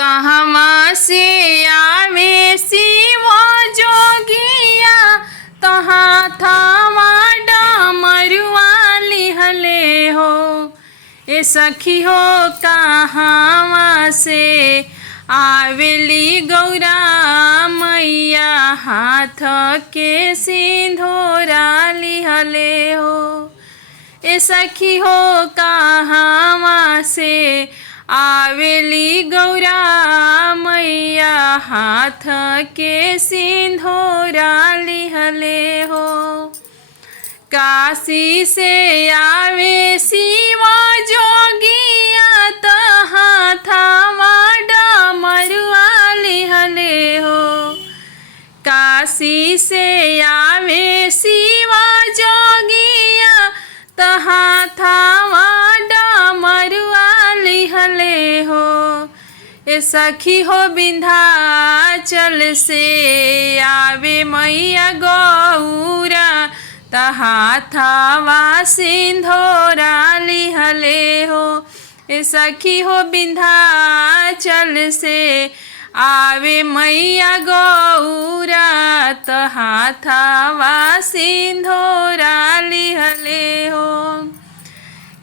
कहवा से आवे शिव जोगिया तहाँ थावा डमरुआ लिहले हो। ए सखी हो कहवा से आवेली गौरा मैया हाथ के सिंधोरा लिहले हो। ए सखी हो कहवा से आवेली गौरा मैया हाथ के सिंधोरा लिहले हो। काशी से आवे शिव जोगिया तहाँ थावा डमरुआ लिहले हो। काशी से आवे शिव जोगिया तहाँ थावा डमरुआ लिहले हो। ए सखी हो विंध्याचल से आवे मैया गौरा तहाँ थावा सिंधोरा लिहले हो। ए सखी हो विंध्याचल से आवे मैया गौरा तहाँ थावा सिंधोरा लिहले हो।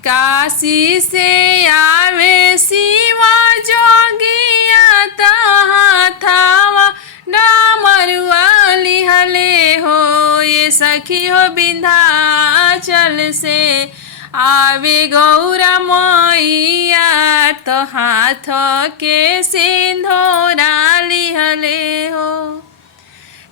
काशी से आवे शिव जोगिया तहाँ थावा डमरुआ लिहले हो। ये सखी हो विंध्याचल से आवे गौरा मैया तो हाथ के सिंधोरा लिहले हो।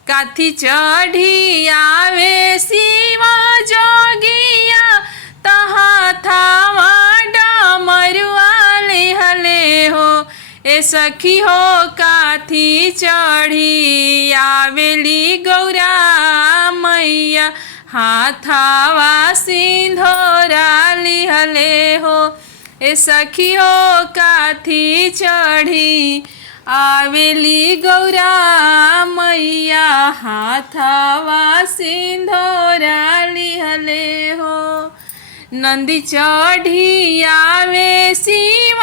काथी चढ़ी आवे शिव जोगिया तहाँ थावा डमरुआ लिहले हो। ए सखी हो काथी चढ़ी आवेली गौरा मैया हाथावा सिंधोरा लिहले हो। ए सखी हो काथी चढ़ी आवेली गौरा मैया हाथावा सिंधोरा लिहले हो। नंदी चढ़ी आवे शिव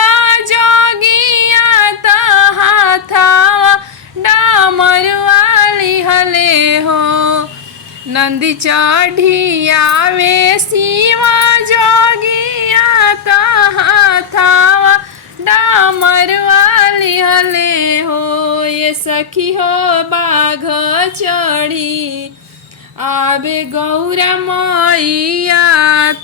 जोगिया तहाँ थावा डमरुआ लिहले हो। नंदी चढ़ी आवे शिव जोगिया तहाँ थावा डमरुआ लिहले हो। ये सखी हो बाघ चढ़ी आवे गौरा मैया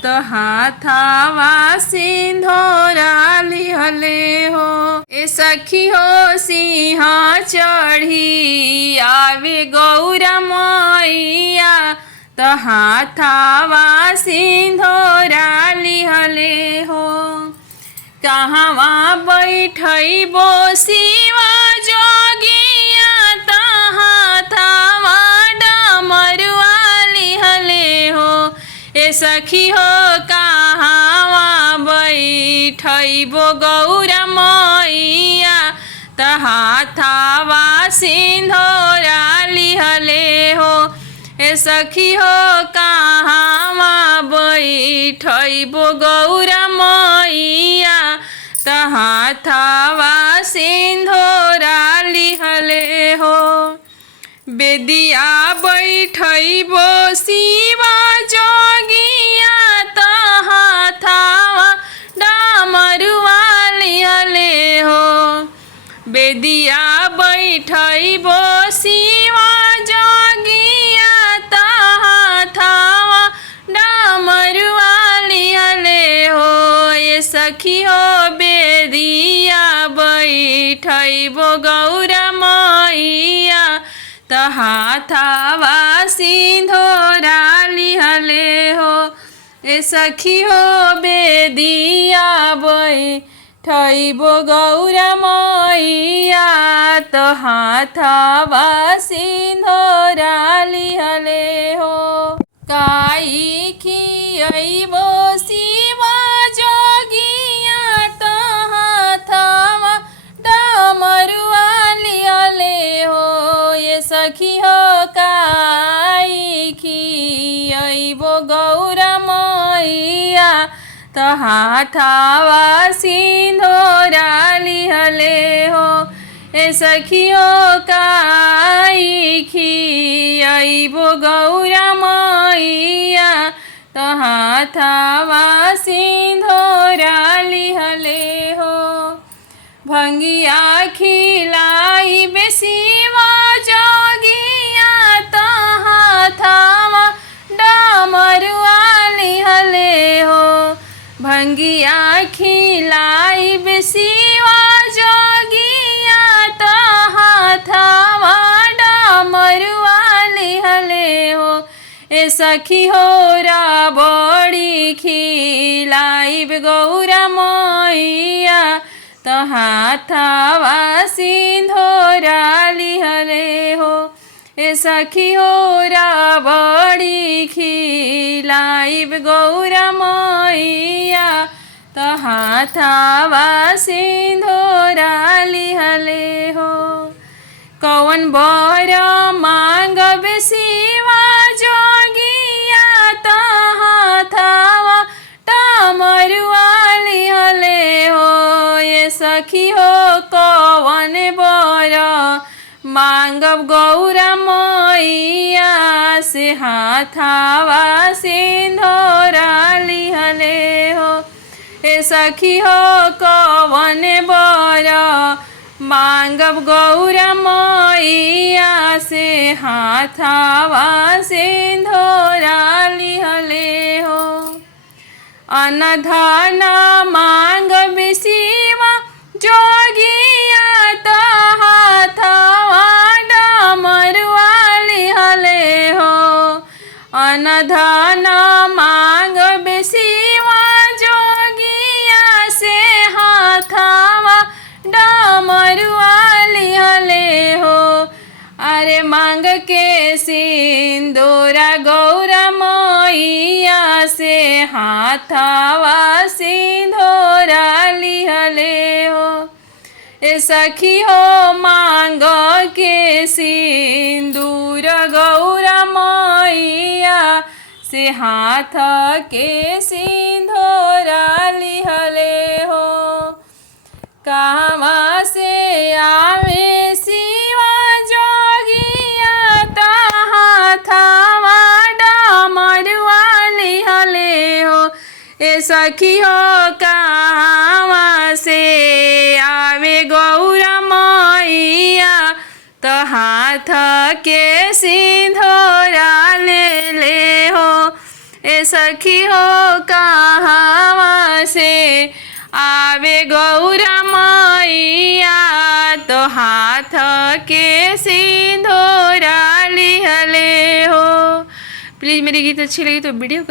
तहाँ थावा सिंधोरा लिहले हो। ए सखी हो सिंह चढ़ी आवे गौरा मैया तहाँ थावा सिंधोरा लिहले हो। कहवा बैठबो शिव जोगिया तहाँ थावा डमरुआ लिहले हो। ए सखी हो कहवा बैठबो गौरा मैया तहाँ थावा सिंधोरा लिहले हो। ए सखी हो कहवा बैठबो गौरा मैया तहाँ थावा सिंधोरा लिहले हो। बेदिया बैठबो शिव जोगिया तहाँ थावा डमरुआ लिहले हो। बेदिया बैठबो शिव जोगिया तहाँ थावा डमरुआ लिहले हो। ये सखी हो बेदिया बैठबो गौरा मैया तहाँ थावा सिंधोरा लिहले हो। ए सखी हो बेदिया बैठबो गौरा मैया तहाँ थावा सिंधोरा लिहले हो। काई खियबो शिव जोगिया तहाँ थावा डमरुआ लिहले हो। ये सखी हो काई खियबो गौरा मैया तहाँ थावा सिंधोरा लिहले हो। ए सखियो काई खियाइबो गौरा मैया त हाथवा सिंधोरा लिहले हो भंगिया खिलाई बेसीवा जोगिया त हाथवा डमरुआ लिहले हो भंगिया खिलाई बेसीवा जोगिया त हाथवा डमरुआ लिहले हो ए सखी हो रा बड़ी खिलाइब गौरा मैया त हाथवा सिंधोरा लिहले हो ए सखी हो रा बड़ी खिलाइब गौरा मैया त हाथवा सिंधोरा लिहले हो कौन बर मांग बेसीवा जोगिया त हाथवा डमरुआ लिहले हो ये सखी हो कौन बर मांगब गौरा मैया से हाथवा सिंधोरा लिहले हो ए सखी हो कौन बर मांगब गौरा मैया से हाथवा सिंधोरा लिहले हो अनधन मांग बेसीवा जोगिया त हाथवा डमरुआ लिहले हो अनधन मांग बेसीवा जोगिया से हाथवा डमरुआ लिहले हो अरे मांग के सिंदूरा गौरा मैया से हाथवा सिंधोरा लिहले हो ए सखी हो मांग के सिंदूर गौरा मैया से हाथ के सिंधोरा लिहले हो कहवा से आवे शिवा जोगिया त हाथवा डमरुआ लिहले हो ए सखी हो कहवा से आवे गौरा मैया त हाथ के सिंधोरा ले हो ए सखी हो कहवा से आवे गौरा मैया तो हाथ के सिंधोरा लिहले हो। प्लीज़ मेरी गीत अच्छी लगी तो वीडियो